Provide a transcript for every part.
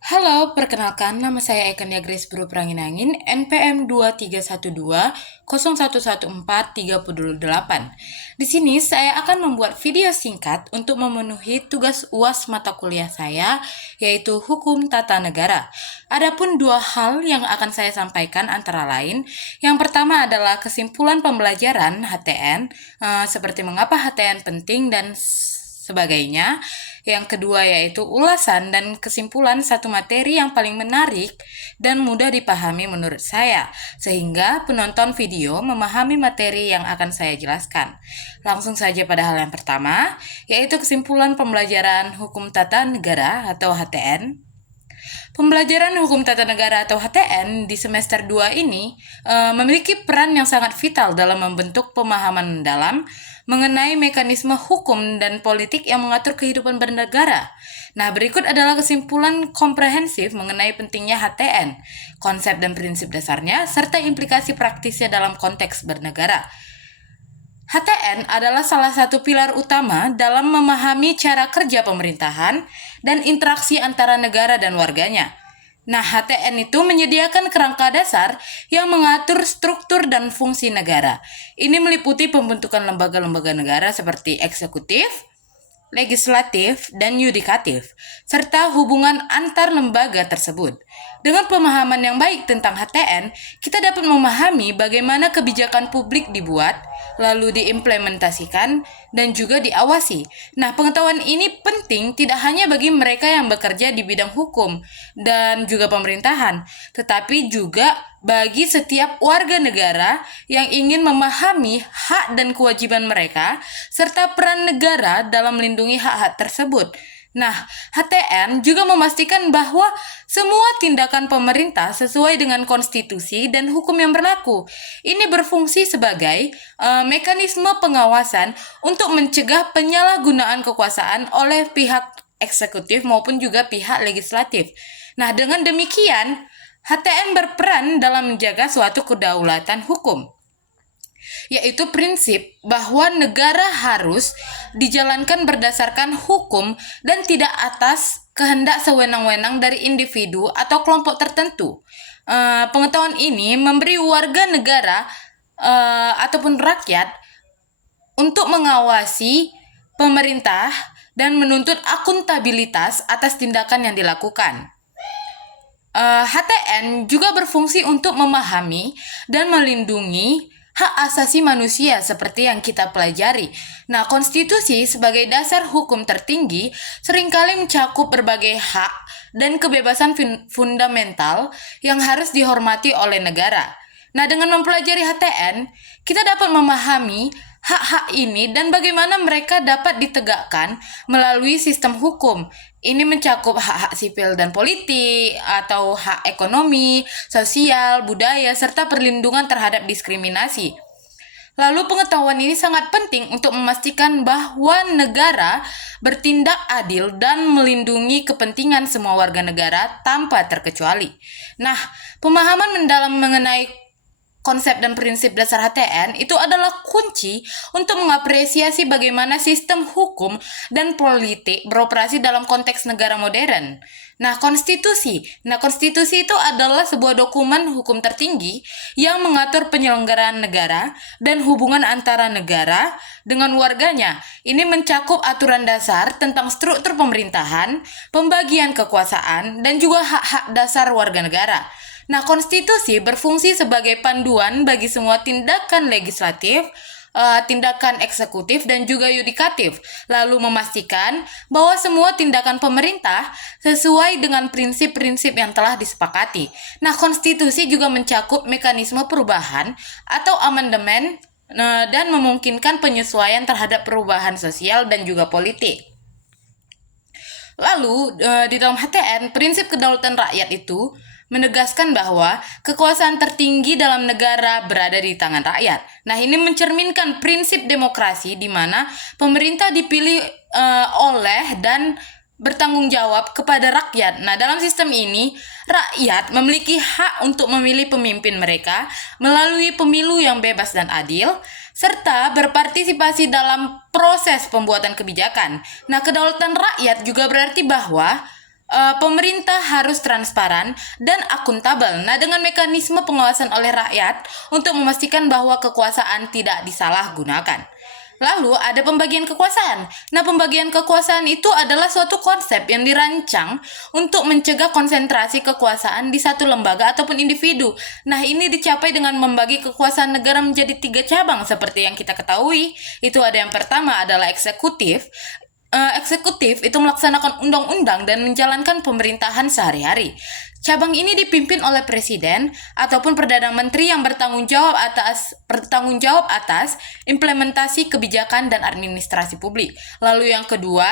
Halo, perkenalkan nama saya Eka Nia Grace Bro Prangin-Angin, NPM 2312011438. Di sini saya akan membuat video singkat untuk memenuhi tugas UAS mata kuliah saya, yaitu Hukum Tata Negara. Adapun dua hal yang akan saya sampaikan antara lain, yang pertama adalah kesimpulan pembelajaran HTN, seperti mengapa HTN penting dan sebagainya. Yang kedua yaitu ulasan dan kesimpulan satu materi yang paling menarik dan mudah dipahami menurut saya, sehingga penonton video memahami materi yang akan saya jelaskan. Langsung saja pada hal yang pertama, yaitu kesimpulan pembelajaran Hukum Tata Negara atau HTN. Pembelajaran Hukum Tata Negara atau HTN di semester 2 ini memiliki peran yang sangat vital dalam membentuk pemahaman mendalam mengenai mekanisme hukum dan politik yang mengatur kehidupan bernegara. Nah, berikut adalah kesimpulan komprehensif mengenai pentingnya HTN, konsep dan prinsip dasarnya, serta implikasi praktisnya dalam konteks bernegara. HTN adalah salah satu pilar utama dalam memahami cara kerja pemerintahan dan interaksi antara negara dan warganya. Nah, HTN itu menyediakan kerangka dasar yang mengatur struktur dan fungsi negara. Ini meliputi pembentukan lembaga-lembaga negara seperti eksekutif, legislatif, dan yudikatif, serta hubungan antar lembaga tersebut. Dengan pemahaman yang baik tentang HTN, kita dapat memahami bagaimana kebijakan publik dibuat, lalu diimplementasikan, dan juga diawasi. Nah, pengetahuan ini penting tidak hanya bagi mereka yang bekerja di bidang hukum dan juga pemerintahan, tetapi juga bagi setiap warga negara yang ingin memahami hak dan kewajiban mereka, serta peran negara dalam melindungi hak-hak tersebut. Nah, HTN juga memastikan bahwa semua tindakan pemerintah sesuai dengan konstitusi dan hukum yang berlaku. Ini berfungsi sebagai mekanisme pengawasan untuk mencegah penyalahgunaan kekuasaan oleh pihak eksekutif maupun juga pihak legislatif. Nah, dengan demikian, HTN berperan dalam menjaga suatu kedaulatan hukum, yaitu prinsip bahwa negara harus dijalankan berdasarkan hukum dan tidak atas kehendak sewenang-wenang dari individu atau kelompok tertentu. Pengetahuan ini memberi warga negara ataupun rakyat untuk mengawasi pemerintah dan menuntut akuntabilitas atas tindakan yang dilakukan. HTN juga berfungsi untuk memahami dan melindungi hak asasi manusia seperti yang kita pelajari. Nah, konstitusi sebagai dasar hukum tertinggi seringkali mencakup berbagai hak dan kebebasan fundamental yang harus dihormati oleh negara. Nah, dengan mempelajari HTN, kita dapat memahami hak-hak ini dan bagaimana mereka dapat ditegakkan melalui sistem hukum. Ini mencakup hak-hak sipil dan politik, atau hak ekonomi, sosial, budaya, serta perlindungan terhadap diskriminasi. Lalu pengetahuan ini sangat penting untuk memastikan bahwa negara bertindak adil dan melindungi kepentingan semua warga negara tanpa terkecuali. Nah, pemahaman mendalam mengenai konsep dan prinsip dasar HTN itu adalah kunci untuk mengapresiasi bagaimana sistem hukum dan politik beroperasi dalam konteks negara modern. Konstitusi itu adalah sebuah dokumen hukum tertinggi yang mengatur penyelenggaraan negara dan hubungan antara negara dengan warganya. Ini mencakup aturan dasar tentang struktur pemerintahan, pembagian kekuasaan, dan juga hak-hak dasar warga negara. Nah, konstitusi berfungsi sebagai panduan bagi semua tindakan legislatif, tindakan eksekutif, dan juga yudikatif, lalu memastikan bahwa semua tindakan pemerintah sesuai dengan prinsip-prinsip yang telah disepakati. Nah, konstitusi juga mencakup mekanisme perubahan atau amandemen dan memungkinkan penyesuaian terhadap perubahan sosial dan juga politik. Lalu, di dalam HTN, prinsip kedaulatan rakyat itu menegaskan bahwa kekuasaan tertinggi dalam negara berada di tangan rakyat. Nah, ini mencerminkan prinsip demokrasi di mana pemerintah dipilih oleh dan bertanggung jawab kepada rakyat. Nah, dalam sistem ini, rakyat memiliki hak untuk memilih pemimpin mereka melalui pemilu yang bebas dan adil, serta berpartisipasi dalam proses pembuatan kebijakan. Nah, kedaulatan rakyat juga berarti bahwa pemerintah harus transparan dan akuntabel. Nah, dengan mekanisme pengawasan oleh rakyat untuk memastikan bahwa kekuasaan tidak disalahgunakan. Lalu ada pembagian kekuasaan. Nah, pembagian kekuasaan itu adalah suatu konsep yang dirancang untuk mencegah konsentrasi kekuasaan di satu lembaga ataupun individu. Nah, ini dicapai dengan membagi kekuasaan negara menjadi 3 cabang seperti yang kita ketahui. Itu ada yang pertama adalah eksekutif. Eksekutif itu melaksanakan undang-undang dan menjalankan pemerintahan sehari-hari. Cabang ini dipimpin oleh presiden ataupun perdana menteri yang bertanggung jawab atas implementasi kebijakan dan administrasi publik. Lalu yang kedua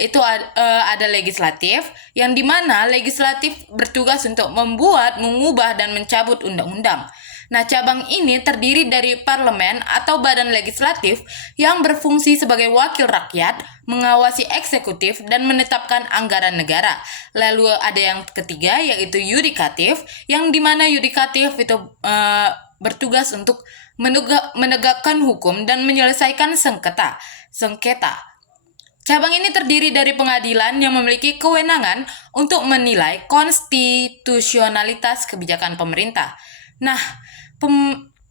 itu ada legislatif, yang dimana legislatif bertugas untuk membuat, mengubah, dan mencabut undang-undang. Nah, cabang ini terdiri dari parlemen atau badan legislatif yang berfungsi sebagai wakil rakyat, mengawasi eksekutif, dan menetapkan anggaran negara. Lalu ada yang ketiga yaitu yudikatif, yang dimana yudikatif itu bertugas untuk menegakkan hukum dan menyelesaikan sengketa. Cabang ini terdiri dari pengadilan yang memiliki kewenangan untuk menilai konstitusionalitas kebijakan pemerintah. Nah,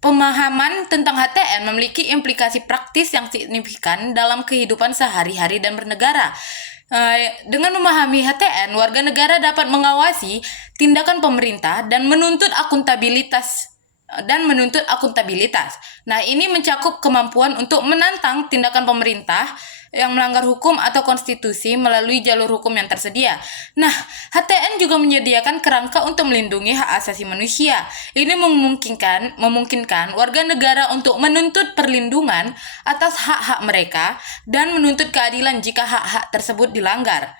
pemahaman tentang HTN memiliki implikasi praktis yang signifikan dalam kehidupan sehari-hari dan bernegara. Dengan memahami HTN, warga negara dapat mengawasi tindakan pemerintah dan menuntut akuntabilitas. Nah, ini mencakup kemampuan untuk menantang tindakan pemerintah yang melanggar hukum atau konstitusi melalui jalur hukum yang tersedia. Nah, HTN juga menyediakan kerangka untuk melindungi hak asasi manusia. Ini memungkinkan warga negara untuk menuntut perlindungan atas hak-hak mereka dan menuntut keadilan jika hak-hak tersebut dilanggar.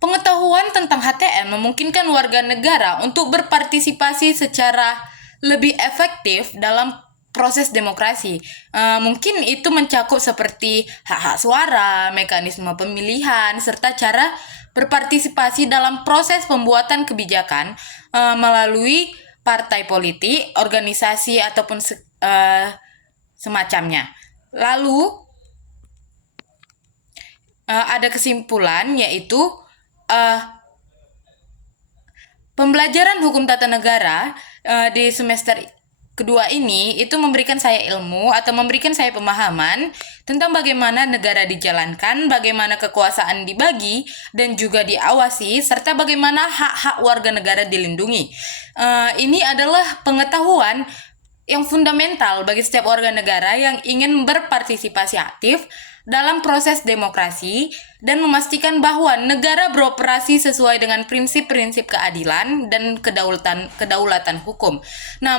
Pengetahuan tentang HTN memungkinkan warga negara untuk berpartisipasi secara lebih efektif dalam proses demokrasi. Mungkin itu mencakup seperti hak-hak suara, mekanisme pemilihan, serta cara berpartisipasi dalam proses pembuatan kebijakan melalui partai politik, organisasi, ataupun semacamnya. Lalu ada kesimpulan yaitu pembelajaran hukum tata negara di semester kedua ini itu memberikan saya ilmu atau memberikan saya pemahaman tentang bagaimana negara dijalankan, bagaimana kekuasaan dibagi dan juga diawasi, serta bagaimana hak-hak warga negara dilindungi. Ini adalah pengetahuan yang fundamental bagi setiap warga negara yang ingin berpartisipasi aktif dalam proses demokrasi dan memastikan bahwa negara beroperasi sesuai dengan prinsip-prinsip keadilan dan kedaulatan hukum. Nah,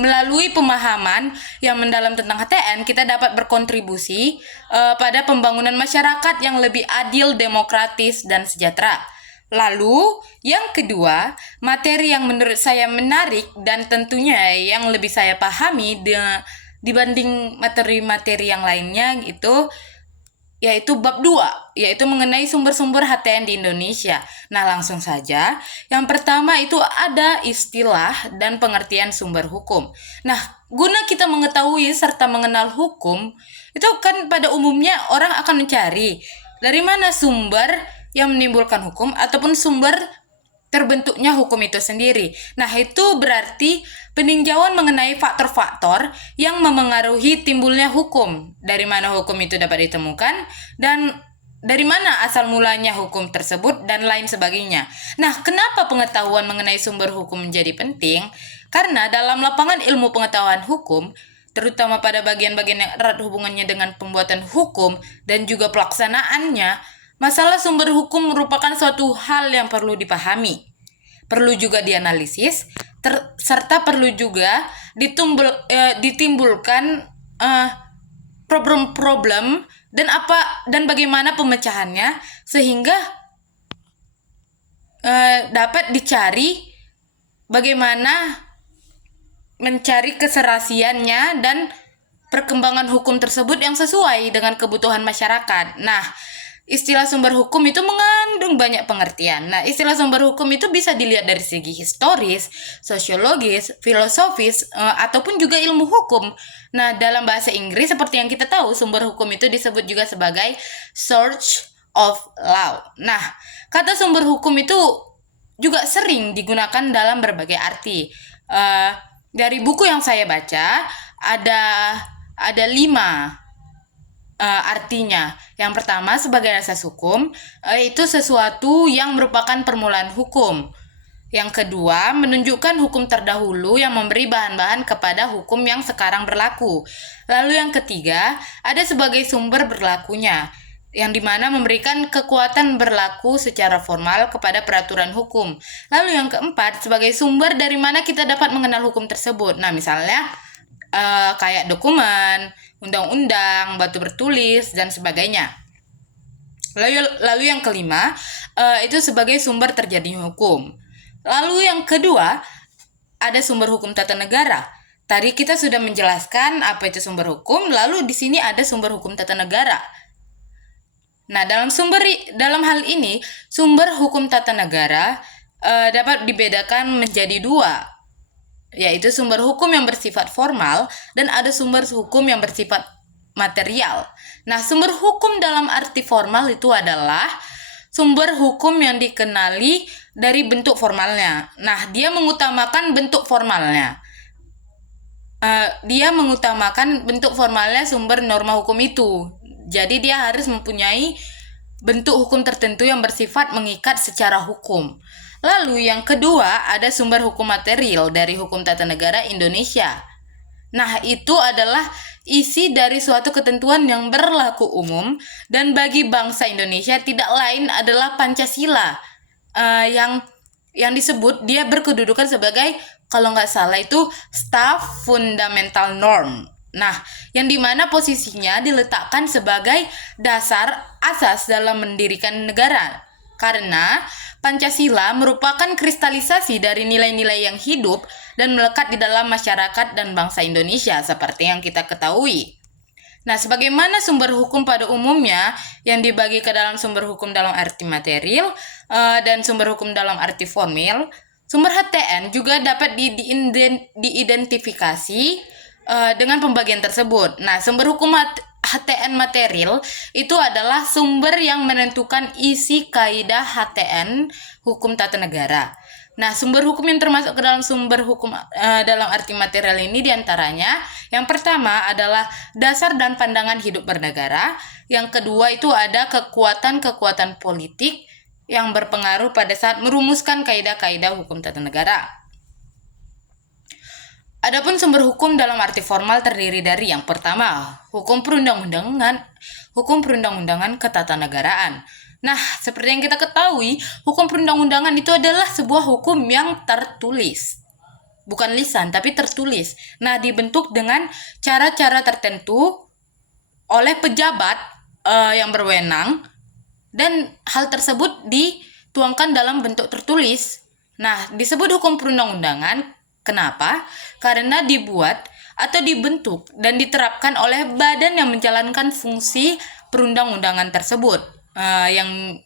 melalui pemahaman yang mendalam tentang HTN, kita dapat berkontribusi pada pembangunan masyarakat yang lebih adil, demokratis, dan sejahtera. Lalu, yang kedua, materi yang menurut saya menarik dan tentunya yang lebih saya pahami dibanding materi-materi yang lainnya yaitu bab 2, yaitu mengenai sumber-sumber HTN di Indonesia. Nah, langsung saja. Yang pertama itu ada istilah dan pengertian sumber hukum. Nah, guna kita mengetahui serta mengenal hukum, itu kan pada umumnya orang akan mencari dari mana sumber yang menimbulkan hukum ataupun sumber terbentuknya hukum itu sendiri. Nah, itu berarti peninjauan mengenai faktor-faktor yang memengaruhi timbulnya hukum. Dari mana hukum itu dapat ditemukan dan dari mana asal mulanya hukum tersebut dan lain sebagainya. Nah, kenapa pengetahuan mengenai sumber hukum menjadi penting? Karena dalam lapangan ilmu pengetahuan hukum, terutama pada bagian-bagian yang erat hubungannya dengan pembuatan hukum dan juga pelaksanaannya, masalah sumber hukum merupakan suatu hal yang perlu dipahami, perlu juga dianalisis, serta perlu juga ditimbulkan problem-problem dan bagaimana pemecahannya sehingga dapat dicari bagaimana mencari keserasiannya dan perkembangan hukum tersebut yang sesuai dengan kebutuhan masyarakat. Nah, istilah sumber hukum itu mengandung banyak pengertian. Nah, istilah sumber hukum itu bisa dilihat dari segi historis, sosiologis, filosofis, ataupun juga ilmu hukum. Nah, dalam bahasa Inggris seperti yang kita tahu, sumber hukum itu disebut juga sebagai source of law. Nah, kata sumber hukum itu juga sering digunakan dalam berbagai arti. Dari buku yang saya baca ada 5 artinya. Yang pertama, sebagai asas hukum, itu sesuatu yang merupakan permulaan hukum. Yang kedua, menunjukkan hukum terdahulu yang memberi bahan-bahan kepada hukum yang sekarang berlaku. Lalu yang ketiga, ada sebagai sumber berlakunya, yang dimana memberikan kekuatan berlaku secara formal kepada peraturan hukum. Lalu yang keempat, sebagai sumber dari mana kita dapat mengenal hukum tersebut. Nah, misalnya kayak dokumen, undang-undang, batu bertulis, dan sebagainya. Lalu yang kelima, itu sebagai sumber terjadinya hukum. Lalu yang kedua, ada sumber hukum tata negara. Tadi kita sudah menjelaskan apa itu sumber hukum, lalu di sini ada sumber hukum tata negara. Nah, dalam hal ini, sumber hukum tata negara dapat dibedakan menjadi 2, yaitu sumber hukum yang bersifat formal dan ada sumber hukum yang bersifat material. Nah, sumber hukum dalam arti formal itu adalah sumber hukum yang dikenali dari bentuk formalnya. Nah, dia mengutamakan bentuk formalnya. Sumber norma hukum itu. Jadi dia harus mempunyai bentuk hukum tertentu yang bersifat mengikat secara hukum. Lalu yang kedua, ada sumber hukum material dari hukum tata negara Indonesia. Nah, itu adalah isi dari suatu ketentuan yang berlaku umum dan bagi bangsa Indonesia tidak lain adalah Pancasila, yang disebut dia berkedudukan sebagai, kalau nggak salah itu, Staff Fundamental Norm. Nah, yang dimana posisinya diletakkan sebagai dasar asas dalam mendirikan negara. Karena Pancasila merupakan kristalisasi dari nilai-nilai yang hidup dan melekat di dalam masyarakat dan bangsa Indonesia seperti yang kita ketahui. Nah, sebagaimana sumber hukum pada umumnya yang dibagi ke dalam sumber hukum dalam arti material dan sumber hukum dalam arti formal, sumber HTN juga dapat diidentifikasi dengan pembagian tersebut. Nah, sumber hukum HTN material itu adalah sumber yang menentukan isi kaidah HTN hukum tata negara. Nah, sumber hukum yang termasuk ke dalam sumber hukum dalam arti material ini diantaranya, yang pertama adalah dasar dan pandangan hidup bernegara. Yang kedua itu ada kekuatan-kekuatan politik yang berpengaruh pada saat merumuskan kaidah-kaidah hukum tata negara. Adapun sumber hukum dalam arti formal terdiri dari yang pertama, hukum perundang-undangan ketatanegaraan. Nah, seperti yang kita ketahui, hukum perundang-undangan itu adalah sebuah hukum yang tertulis. Bukan lisan, tapi tertulis. Nah, dibentuk dengan cara-cara tertentu oleh pejabat yang berwenang, dan hal tersebut dituangkan dalam bentuk tertulis. Nah, disebut hukum perundang-undangan. Kenapa? Karena dibuat atau dibentuk dan diterapkan oleh badan yang menjalankan fungsi perundang-undangan tersebut, yang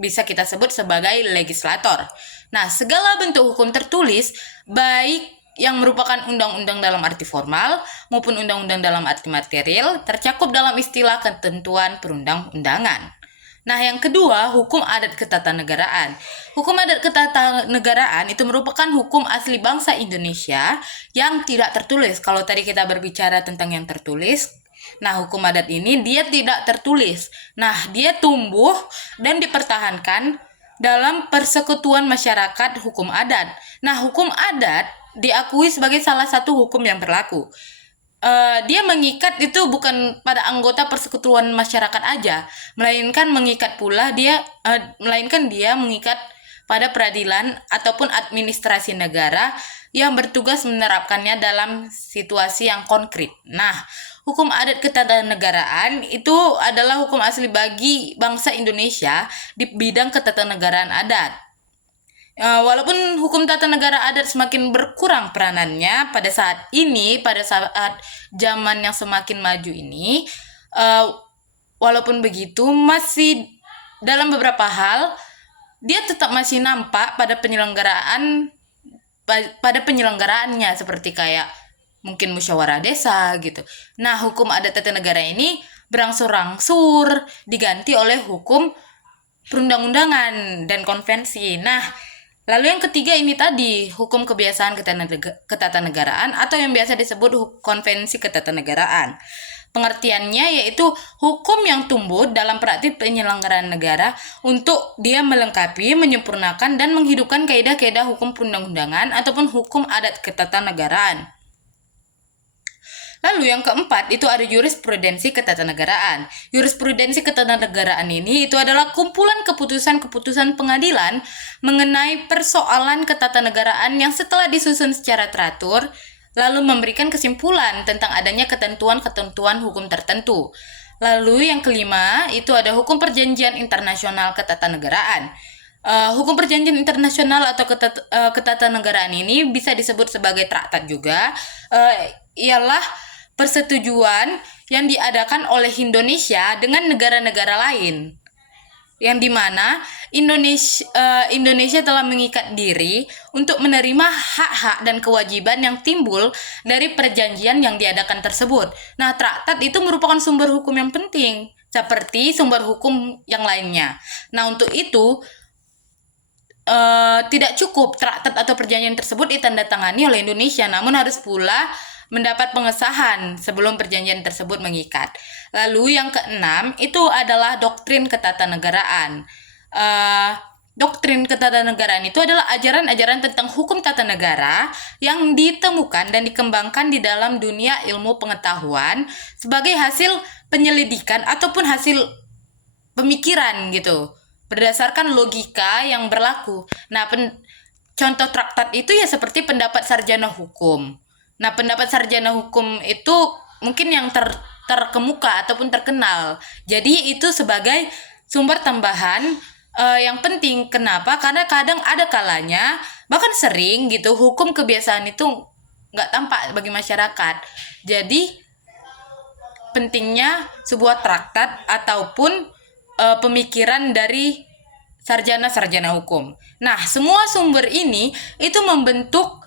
bisa kita sebut sebagai legislator. Nah, segala bentuk hukum tertulis, baik yang merupakan undang-undang dalam arti formal maupun undang-undang dalam arti material, tercakup dalam istilah ketentuan perundang-undangan. Nah, yang kedua, hukum adat ketatanegaraan. Hukum adat ketatanegaraan itu merupakan hukum asli bangsa Indonesia yang tidak tertulis. Kalau tadi kita berbicara tentang yang tertulis, nah hukum adat ini dia tidak tertulis. Nah, dia tumbuh dan dipertahankan dalam persekutuan masyarakat hukum adat. Nah, hukum adat diakui sebagai salah satu hukum yang berlaku. Dia mengikat itu bukan pada anggota persekutuan masyarakat aja, melainkan dia mengikat pada peradilan ataupun administrasi negara yang bertugas menerapkannya dalam situasi yang konkret. Nah, hukum adat ketatanegaraan itu adalah hukum asli bagi bangsa Indonesia di bidang ketatanegaraan adat. Walaupun hukum tata negara adat semakin berkurang peranannya pada saat zaman yang semakin maju ini, walaupun begitu masih dalam beberapa hal dia tetap masih nampak pada penyelenggaraannya, seperti kayak mungkin musyawarah desa gitu. Nah, hukum adat tata negara ini berangsur-angsur diganti oleh hukum perundang-undangan dan konvensi. Nah, lalu yang ketiga ini tadi, hukum kebiasaan ketatanegaraan atau yang biasa disebut konvensi ketatanegaraan. Pengertiannya yaitu hukum yang tumbuh dalam praktik penyelenggaraan negara untuk dia melengkapi, menyempurnakan, dan menghidupkan kaidah-kaidah hukum perundang-undangan ataupun hukum adat ketatanegaraan. Lalu yang keempat itu ada jurisprudensi ketatanegaraan. Jurisprudensi ketatanegaraan ini itu adalah kumpulan keputusan-keputusan pengadilan mengenai persoalan ketatanegaraan yang setelah disusun secara teratur, lalu memberikan kesimpulan tentang adanya ketentuan-ketentuan hukum tertentu. Lalu yang kelima itu ada hukum perjanjian internasional ketatanegaraan. Hukum perjanjian internasional atau ketatanegaraan ini bisa disebut sebagai traktat juga, ialah persetujuan yang diadakan oleh Indonesia dengan negara-negara lain, yang dimana Indonesia telah mengikat diri untuk menerima hak-hak dan kewajiban yang timbul dari perjanjian yang diadakan tersebut. Nah, traktat itu merupakan sumber hukum yang penting, seperti sumber hukum yang lainnya. Nah, untuk itu tidak cukup traktat atau perjanjian tersebut ditandatangani oleh Indonesia, namun harus pula mendapat pengesahan sebelum perjanjian tersebut mengikat. Lalu yang keenam itu adalah doktrin ketatanegaraan. Doktrin ketatanegaraan itu adalah ajaran-ajaran tentang hukum tata negara yang ditemukan dan dikembangkan di dalam dunia ilmu pengetahuan sebagai hasil penyelidikan ataupun hasil pemikiran gitu, berdasarkan logika yang berlaku. Nah, contoh traktat itu ya seperti pendapat sarjana hukum. Nah, pendapat sarjana hukum itu mungkin yang terkemuka ataupun terkenal. Jadi itu sebagai sumber tambahan yang penting. Kenapa? Karena kadang ada kalanya, bahkan sering gitu, hukum kebiasaan itu nggak tampak bagi masyarakat. Jadi pentingnya sebuah traktat ataupun pemikiran dari sarjana-sarjana hukum. Nah, semua sumber ini itu membentuk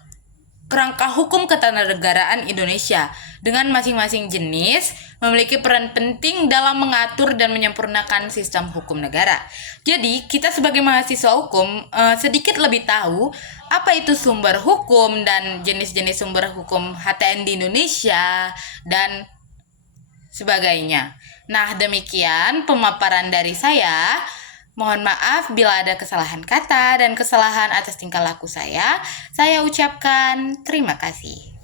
kerangka hukum ketatanegaraan Indonesia dengan masing-masing jenis memiliki peran penting dalam mengatur dan menyempurnakan sistem hukum negara. Jadi, kita sebagai mahasiswa hukum sedikit lebih tahu apa itu sumber hukum dan jenis-jenis sumber hukum HTN di Indonesia dan sebagainya. Nah, demikian pemaparan dari saya. Mohon maaf bila ada kesalahan kata dan kesalahan atas tingkah laku saya. Saya ucapkan terima kasih.